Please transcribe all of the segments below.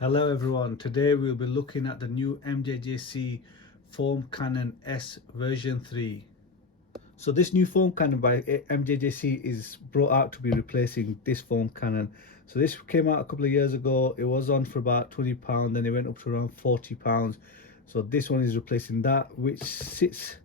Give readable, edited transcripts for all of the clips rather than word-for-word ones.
Hello everyone, today we'll be looking at the new MMJC Foam Cannon S version 3. So this new foam cannon by MMJC is brought out to be replacing this foam cannon. So this came out a couple of years ago. It was on for about £20, then it went up to around £40. So this one is replacing that, which sits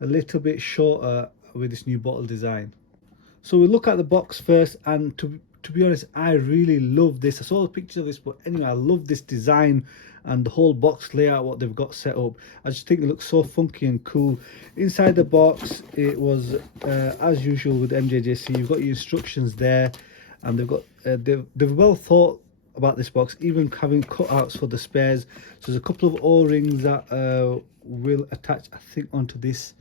a little bit shorter with this new bottle design. So we'll look at the box first, and to be honest, I really love this. I saw the pictures of this, but anyway, I love this design and the whole box layout, what they've got set up. I just think it looks so funky and cool. Inside the box, it was as usual with MJJC. You've got your instructions there, and they've well thought about this box, even having cutouts for the spares. So there's a couple of O-rings that will attach, I think, onto this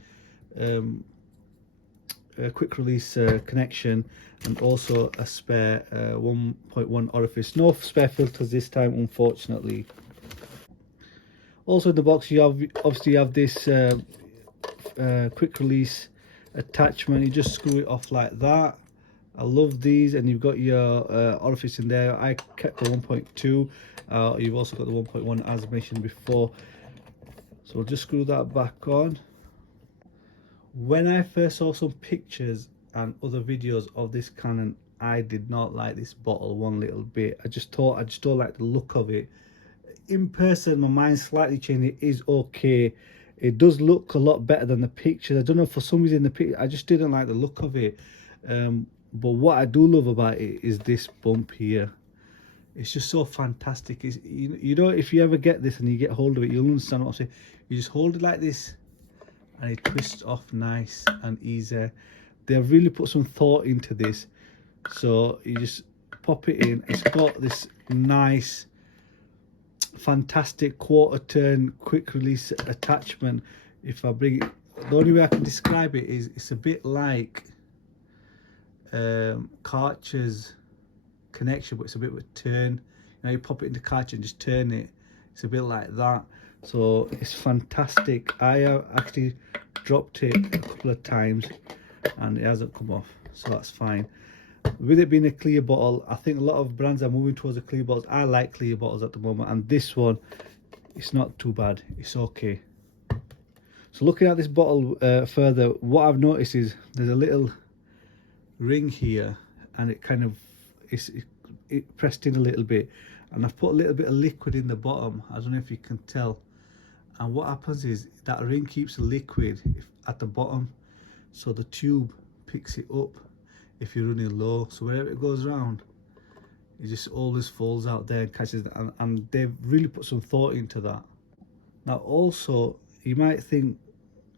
quick release connection, and also a spare 1.1 orifice. No spare filters this time, unfortunately. Also in the box, you have this quick release attachment. You just screw it off like that. I love these, and you've got your orifice in there. I kept the 1.2. You've also got the 1.1 as mentioned before. So we'll just screw that back on. When I first saw some pictures and other videos of this cannon, I did not like this bottle one little bit. I just don't like the look of it. In person, my mind slightly changed. It is okay. It does look a lot better than the pictures. I don't know, for some reason the picture, I just didn't like the look of it. But what I do love about it is this bump here. It's just so fantastic. It's, you know, if you ever get this and you get hold of it, you'll understand what I'm saying. You just hold it like this, and it twists off nice and easy. They've really put some thought into this. So you just pop it in. It's got this nice, fantastic quarter turn quick release attachment. If I bring it, the only way I can describe it is it's a bit like Karcher's connection, but it's a bit of a turn. You know, you pop it into Karcher and just turn it. It's a bit like that. So it's fantastic. I actually dropped it a couple of times and it hasn't come off, so that's fine. With it being a clear bottle, I think a lot of brands are moving towards the clear bottles. I like clear bottles at the moment, and this one, it's not too bad. It's okay. So looking at this bottle further, what I've noticed is there's a little ring here, and it kind of it pressed in a little bit, and I've put a little bit of liquid in the bottom. I don't know if you can tell. And what happens is that ring keeps the liquid at the bottom, so the tube picks it up if you're running low. So wherever it goes around, it just always falls out there and catches it. And they've really put some thought into that. Now also, you might think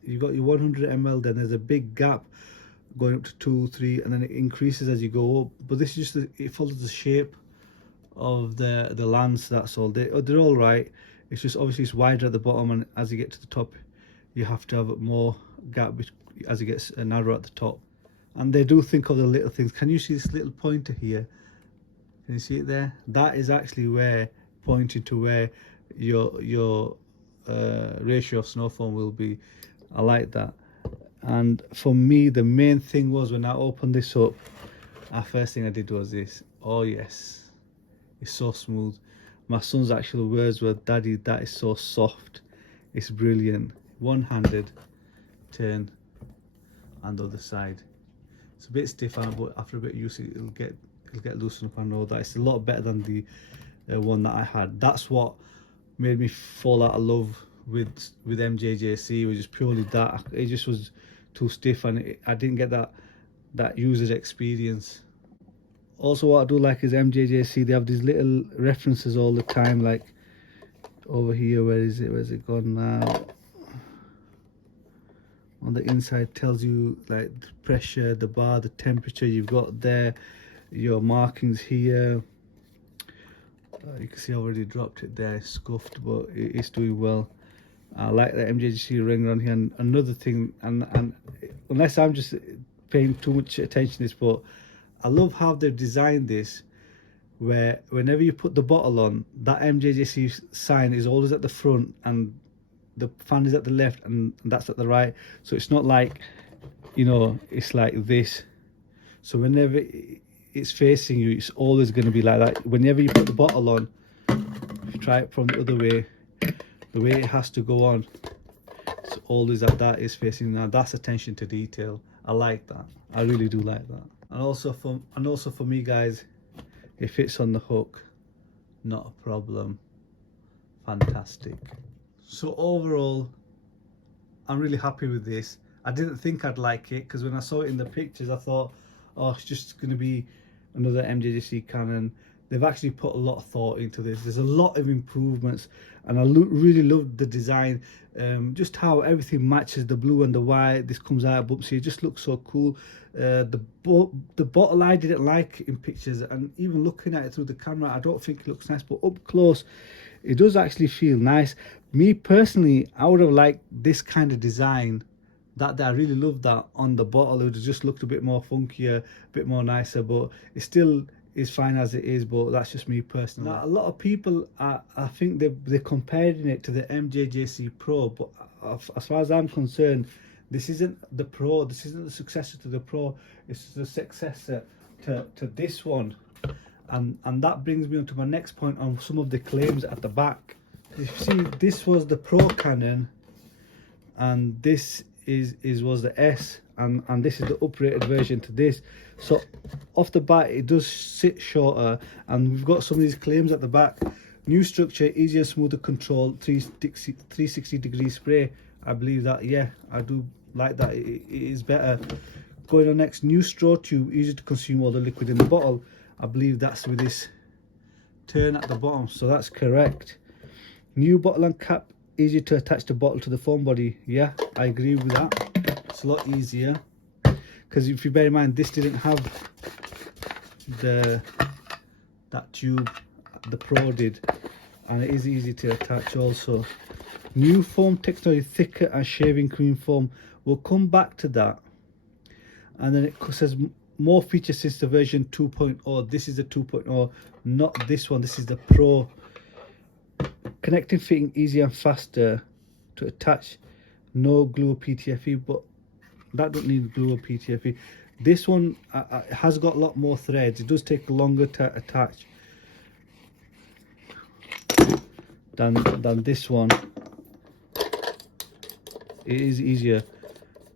you've got your 100 ml, then there's a big gap going up to 2, 3, and then it increases as you go up. But this is just it follows the shape of the lance. That's all. They're all right. It's just obviously it's wider at the bottom, and as you get to the top, you have to have more gap as it gets narrower at the top. And they do think of the little things. Can you see this little pointer here? Can you see it there? That is actually where, pointing to where your ratio of Snowfoam will be. I like that. And for me, the main thing was when I opened this up, the first thing I did was this. Oh yes, it's so smooth. My son's actual words were, "Daddy, that is so soft." It's brilliant. One-handed turn, and the other side. It's a bit stiff, but after a bit of use, it'll get loosened up. I know that it's a lot better than the one that I had. That's what made me fall out of love with MJJC. It was just purely that it just was too stiff, and I didn't get that user experience. Also, what I do like is MJJC, they have these little references all the time, like over here. Where's it gone now? On the inside tells you like the pressure, the bar, the temperature. You've got there your markings here. You can see I already dropped it there, scuffed, but it's doing well. I like the MJC ring around here. And another thing, and unless I'm just paying too much attention to this, but I love how they've designed this, where whenever you put the bottle on, that MJJC sign is always at the front, and the fan is at the left, and that's at the right. So it's not like, you know, it's like this. So whenever it's facing you, it's always going to be like that. Whenever you put the bottle on, try it from the other way, the way it has to go on, it's always that is facing. Now that's attention to detail. I like that. I really do like that. And also for me, guys, it fits on the hook, not a problem. Fantastic. So overall, I'm really happy with this. I didn't think I'd like it, because when I saw it in the pictures, I thought, oh, it's just going to be another MJC cannon. They've actually put a lot of thought into this. There's a lot of improvements, and I really love the design. Just how everything matches, the blue and the white. This comes out of Mjjc. It just looks so cool. The bottle I didn't like in pictures, and even looking at it through the camera, I don't think it looks nice, but up close it does actually feel nice. Me personally, I would have liked this kind of design. That I really love that on the bottle. It would have just looked a bit more funkier, a bit more nicer, but it still is fine as it is. But that's just me personally. Now, a lot of people, I think they're comparing it to the MMJC Pro, but as far as I'm concerned, this isn't the Pro. This isn't the successor to the Pro. It's the successor to this one. And that brings me on to my next point on some of the claims at the back. You see, this was the Pro cannon, and this was the S, and this is the uprated version to this. So off the bat, it does sit shorter, and we've got some of these claims at the back. New structure, easier, smoother control, 360 degree spray. I believe that, yeah, I do like that. It is better. Going on next, new straw tube, easier to consume all the liquid in the bottle. I believe that's with this turn at the bottom, so that's correct. New bottle and cap, easier to attach the bottle to the foam body. Yeah, I agree with that. It's a lot easier, because if you bear in mind, this didn't have that tube, the Pro did, and it is easy to attach also. New foam technology, thicker and shaving cream foam. We'll come back to that. And then it says more features since the version 2.0. This is the 2.0, not this one. This is the Pro. Connecting, fitting easier and faster to attach. No glue or PTFE, but that don't need glue or PTFE. This one has got a lot more threads. It does take longer to attach than this one. It is easier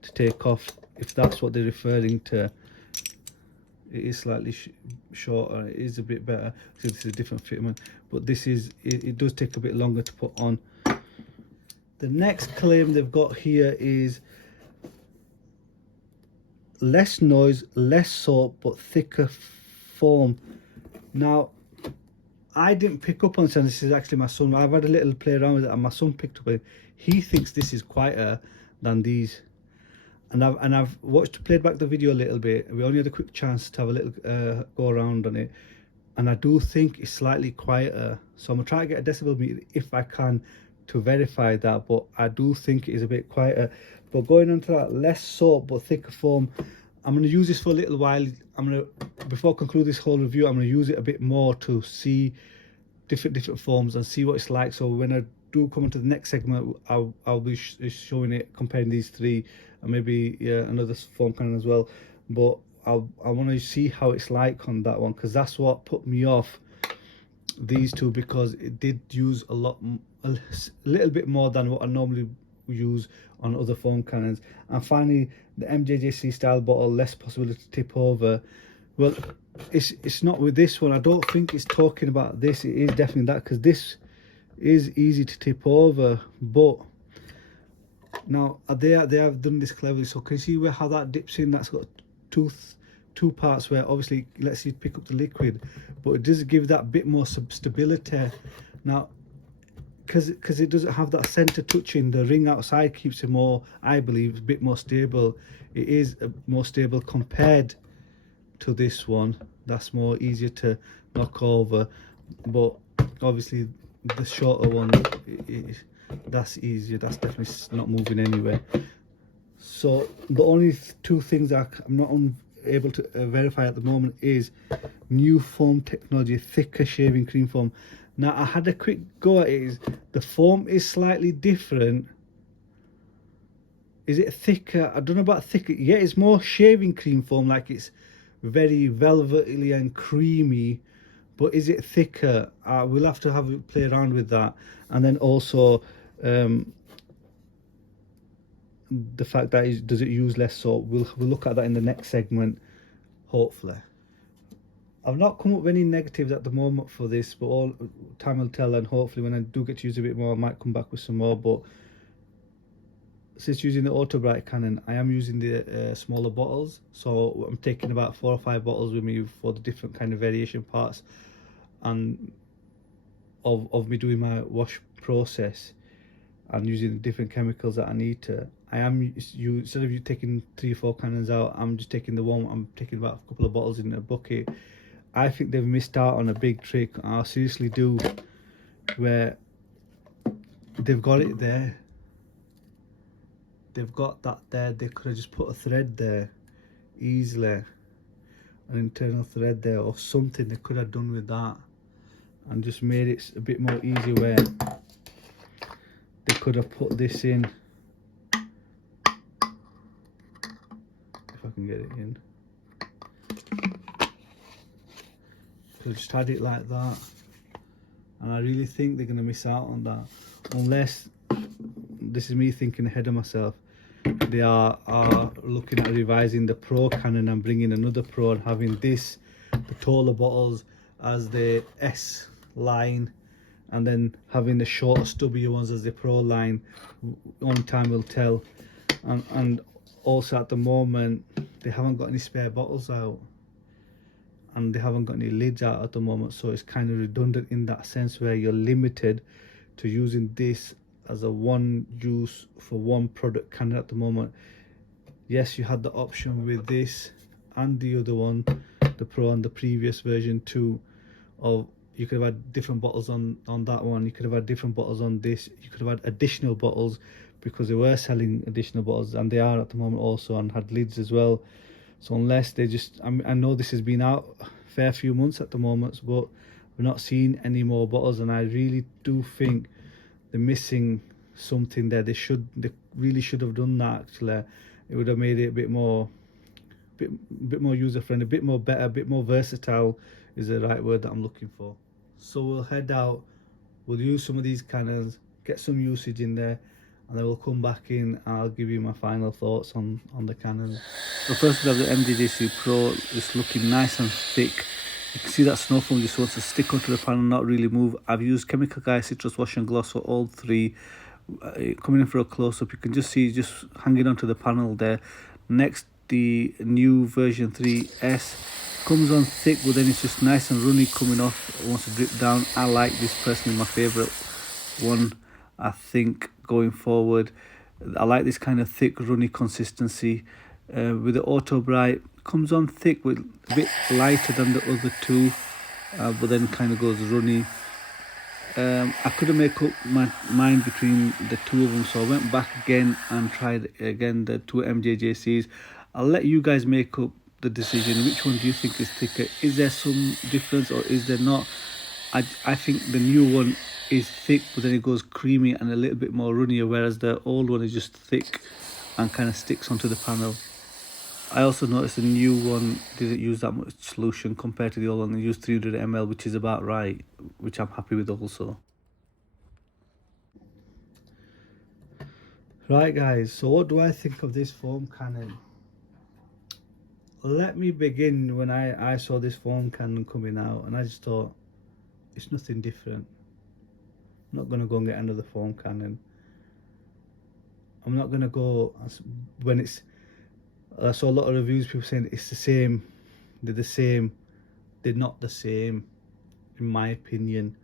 to take off, if that's what they're referring to. It is slightly shorter. It is a bit better because this is a different fitment, but this is it does take a bit longer to put on. The next claim they've got here is less noise, less soap, but thicker foam. Now, I didn't pick up on this, and this is actually my son. I've had a little play around with it, and my son picked up on it. He thinks this is quieter than these. And I've played back the video a little bit. We only had a quick chance to have a little go around on it, and I do think it's slightly quieter. So I'm gonna try to get a decibel meter if I can to verify that, but I do think it is a bit quieter. But going on to that, less soap but thicker foam. I'm gonna use this for a little while. Before I conclude this whole review, I'm gonna use it a bit more to see different foams and see what it's like. So when I do come into the next segment, I'll be showing it, comparing these three, and maybe another foam cannon as well. But I want to see how it's like on that one, because that's what put me off these two, because it did use a little bit more than what I normally use on other foam cannons. And finally, the MJC style bottle, less possibility to tip over. Well, it's not with this one. I don't think it's talking about this. It is definitely that, because this is easy to tip over. But now they have done this cleverly. So can you see how that dips in? That's got two parts where obviously it lets you pick up the liquid, but it does give that bit more stability. Now, because it doesn't have that center touching, the ring outside keeps it more, I believe, a bit more stable. It is more stable compared to this one. That's more easier to knock over, but obviously the shorter one, that's easier. That's definitely not moving anywhere. So the only two things that I'm not able to verify at the moment is new foam technology, thicker shaving cream foam. Now, I had a quick go at it. The foam is slightly different. Is it thicker? I don't know about thicker. Yeah, it's more shaving cream foam, like it's very velvety and creamy, but is it thicker? We'll have to have a play around with that. And then also the fact that does it use less salt? We'll look at that in the next segment, hopefully. I've not come up with any negatives at the moment for this, but all time will tell, and hopefully when I do get to use a bit more I might come back with some more. But since using the AUTOBRITE cannon, I am using the smaller bottles, so I'm taking about 4 or 5 bottles with me for the different kind of variation parts and of me doing my wash process and using the different chemicals that I need to. I am instead of you taking 3 or 4 cannons out, I'm just taking the one. I'm taking about a couple of bottles in a bucket. I think they've missed out on a big trick. I seriously do, where they've got it there. They've got that there. They could have just put a thread there easily, an internal thread there or something. They could have done with that and just made it a bit more easy, where they could have put this in. If I can get it in. Could have just had it like that. And I really think they're going to miss out on that. Unless, this is me thinking ahead of myself, they are looking at revising the Pro cannon and bringing another Pro and having this, the taller bottles, as the S line, and then having the shorter stubbier ones as the Pro line. Only time will tell. And also at the moment they haven't got any spare bottles out, and they haven't got any lids out at the moment, so it's kind of redundant in that sense, where you're limited to using this as a one use for one product cannon at the moment. Yes, you had the option with this and the other one, the Pro, and the previous version too, of you could have had different bottles on that one, you could have had different bottles on this, you could have had additional bottles, because they were selling additional bottles, and they are at the moment also, and had lids as well. So unless they just, I know this has been out a fair few months at the moment, but we're not seeing any more bottles, and I really do think they're missing something there. They really should have done that. Actually, it would have made it a bit more user friendly, a bit more better, a bit more versatile is the right word that I'm looking for. So we'll head out, we'll use some of these cannons, get some usage in there, and then we'll come back in and I'll give you my final thoughts on the cannon. So first we have the MMJC Pro. It's looking nice and thick. You can see that Snowfoam just wants to stick onto the panel, not really move. I've used Chemical Guy Citrus Wash and Gloss for all three. Coming in for a close-up, you can just see just hanging onto the panel there. Next, the new version 3S comes on thick, but then it's just nice and runny coming off. It wants to drip down. I like this personally, my favourite one. I think going forward, I like this kind of thick runny consistency. With the AUTOBRITE, comes on thick, with a bit lighter than the other two, but then kind of goes runny. I couldn't make up my mind between the two of them, so I went back again and tried again the two MJJCs. I'll let you guys make up the decision. Which one do you think is thicker? Is there some difference or is there not? I think the new one is thick, but then it goes creamy and a little bit more runnier, whereas the old one is just thick and kind of sticks onto the panel. I also noticed the new one didn't use that much solution compared to the old one. They used 300 ml, which is about right, which I'm happy with also. Right guys, so what do I think of this foam cannon? Let me begin when I saw this foam cannon coming out, and I just thought, it's nothing different. I'm not going to go and get another foam cannon. I'm not going to go, when it's, I saw a lot of reviews, people saying it's the same, they're the same. They're not the same, in my opinion.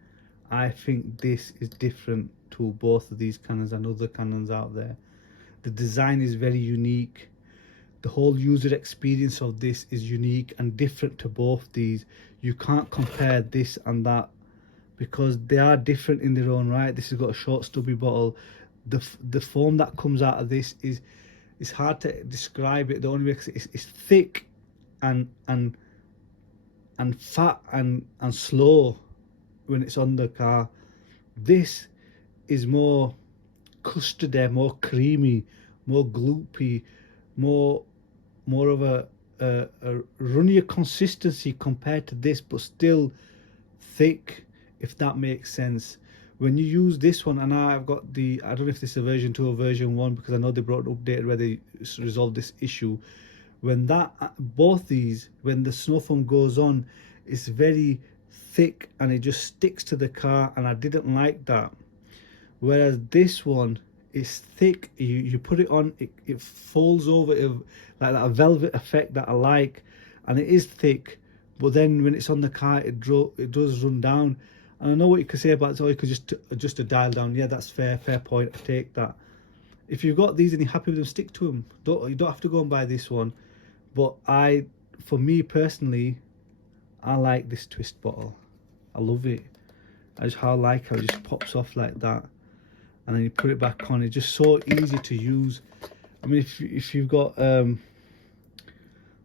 I think this is different to both of these cannons and other cannons out there. The design is very unique. The whole user experience of this is unique and different to both these. You can't compare this and that, because they are different in their own right. This has got a short stubby bottle. The foam that comes out of this is, it's hard to describe it. The only way it's thick and fat and slow when it's on the car. This is more custardy, more creamy, more gloopy, more of a runnier consistency compared to this, but still thick, if that makes sense. When you use this one, and I've got the, I don't know if this is a version 2 or version 1, because I know they brought an update where they resolved this issue. When that, both these, when the Snowfoam goes on, it's very thick and it just sticks to the car, and I didn't like that. Whereas this one is thick, you put it on, it folds over, like that velvet effect that I like, and it is thick, but then when it's on the car, it does run down. And I know what you could say about it, oh, you could just adjust the dial down. Yeah, that's fair point, I take that. If you've got these and you're happy with them, stick to them. You don't have to go and buy this one. But for me personally, I like this twist bottle. I love it. I just like how it just pops off like that, and then you put it back on. It's just so easy to use. I mean, if you've got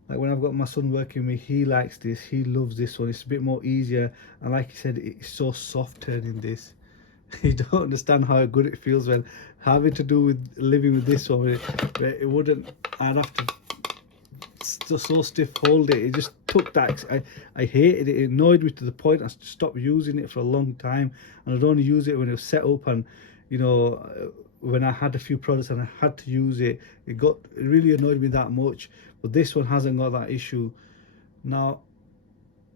like when I've got my son working with me, he likes this, he loves this one. It's a bit more easier, and like he said, it's so soft turning this. You don't understand how good it feels when having to do with living with this one. It wouldn't, I'd have to so stiff hold it. It just took that, I hated it. It annoyed me to the point I stopped using it for a long time, and I'd only use it when it was set up, and you know, when I had a few products and I had to use it, it really annoyed me that much. But this one hasn't got that issue. Now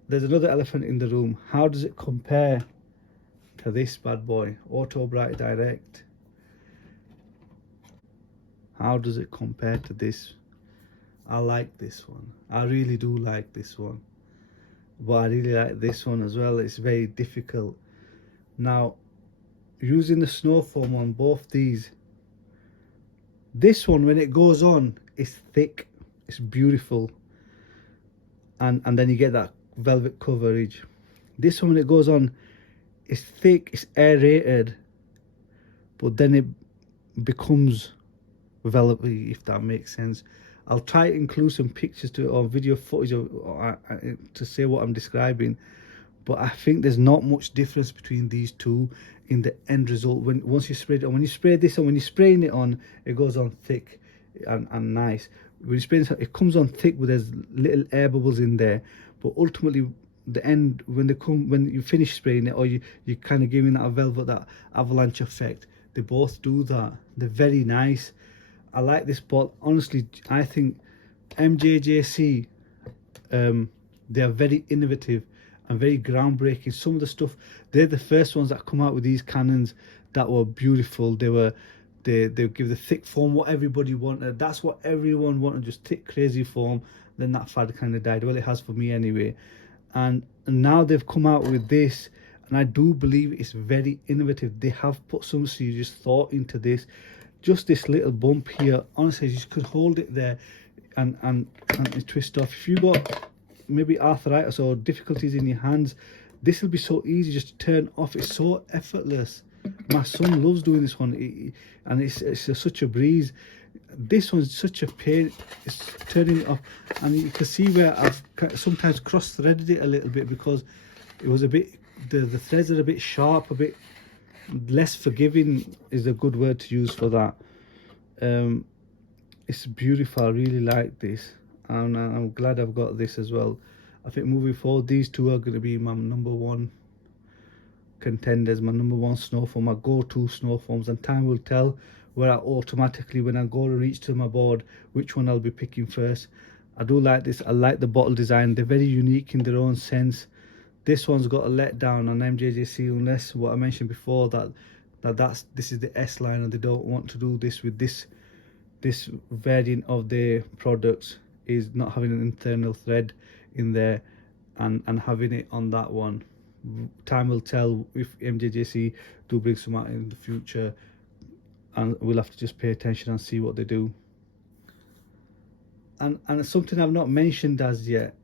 there's another elephant in the room. How does it compare to this bad boy, AUTOBRITE Direct? How does it compare to this? I like this one. I really do like this one, but I really like this one as well. It's very difficult. Now, using the Snowfoam on both these, this one, when it goes on, it's thick, it's beautiful, and then you get that velvet coverage. This one, when it goes on, it's thick, it's aerated, but then it becomes velvety, if that makes sense. I'll try to include some pictures or video footage to say what I'm describing, but I think there's not much difference between these two in the end result. Once you spray it on, when you spray this on, when you're spraying it on, it goes on thick and nice. When you spray this on, it comes on thick, but there's little air bubbles in there. But ultimately, the end, when you finish spraying it, or you kind of giving that a velvet, that avalanche effect, they both do that. They're very nice. I like this bottle. Honestly, I think MMJC, they are very innovative and very groundbreaking. Some of the stuff, they're the first ones that come out with these cannons that were beautiful. They give the thick foam what everybody wanted. That's what everyone wanted, just thick, crazy foam. Then that fad kind of died. Well, it has for me anyway. And now they've come out with this, and I do believe it's very innovative. They have put some serious thought into this. Just this little bump here, honestly, you could hold it there and twist off. If you got maybe arthritis or difficulties in your hands, this will be so easy just to turn off. It's so effortless. My son loves doing this one, and it's such a breeze. This one's such a pain. It's turning it off, and you can see where I've sometimes cross-threaded it a little bit, because it was a bit, the threads are a bit sharp, a bit less forgiving is a good word to use for that. It's beautiful. I really like this, and I'm glad I've got this as well. I think moving forward, these two are going to be my number one contenders, my number one Snowfoam, my go-to Snowfoams, and time will tell where I automatically, when I go to reach to my board, which one I'll be picking first. I do like this. I like the bottle design. They're very unique in their own sense. This one's got a letdown on MMJC, unless what I mentioned before, this is the S line, and they don't want to do this with this variant of their products, is not having an internal thread in there and having it on that one. Time will tell if MMJC do bring some out in the future, and we'll have to just pay attention and see what they do. And something I've not mentioned as yet,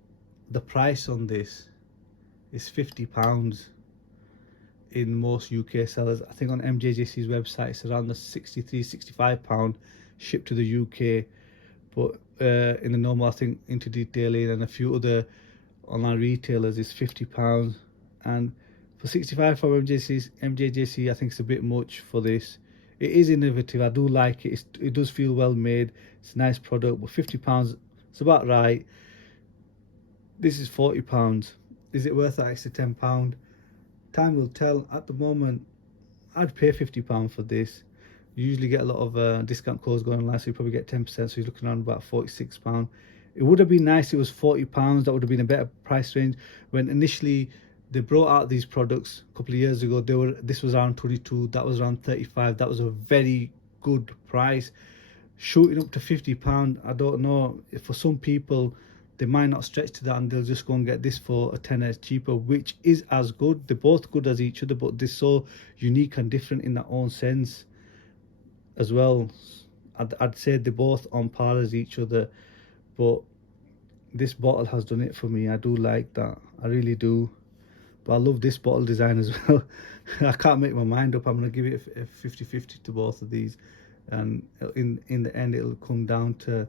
the price on this is £50 in most UK sellers. I think on MMJC's website it's around the £63-65 shipped to the UK, but in the normal, I think Into Detailing and a few other online retailers, is £50. And for 65 for MMJC, I think it's a bit much for this. It is innovative. I do like it. It does feel well made. It's a nice product, but £50, it's about right. This is £40. Is it worth that extra £10? time will tell. At the moment, I'd pay £50 for this. You usually get a lot of discount codes going online, so you probably get 10%, so you're looking around about £46. It would have been nice if it was £40. That would have been a better price range. When initially they brought out these products a couple of years ago, this was around 22, that was around 35. That was a very good price. Shooting up to £50, I don't know, if for some people they might not stretch to that and they'll just go and get this for a tenner cheaper, which is as good. They're both good as each other, but they're so unique and different in their own sense as well. I'd say they're both on par as each other, but this bottle has done it for me. I do like that, I really do. But I love this bottle design as well. I can't make my mind up. I'm going to give it a 50-50 to both of these, and in the end it'll come down to,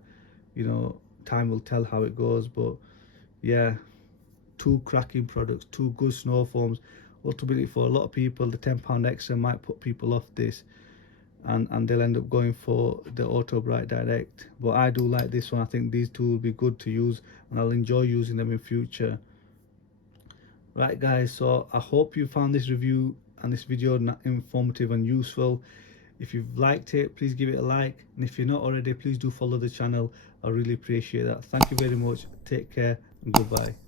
you know, time will tell how it goes. But yeah, two cracking products, two good snow foams. Ultimately, for a lot of people, the £10 extra might put people off this, and they'll end up going for the AUTOBRITE Direct. But I do like this one. I think these two will be good to use, and I'll enjoy using them in future. Right guys, so I hope you found this review and this video informative and useful. If you've liked it, please give it a like, and if you're not already, please do follow the channel. I really appreciate that. Thank you very much. Take care and goodbye.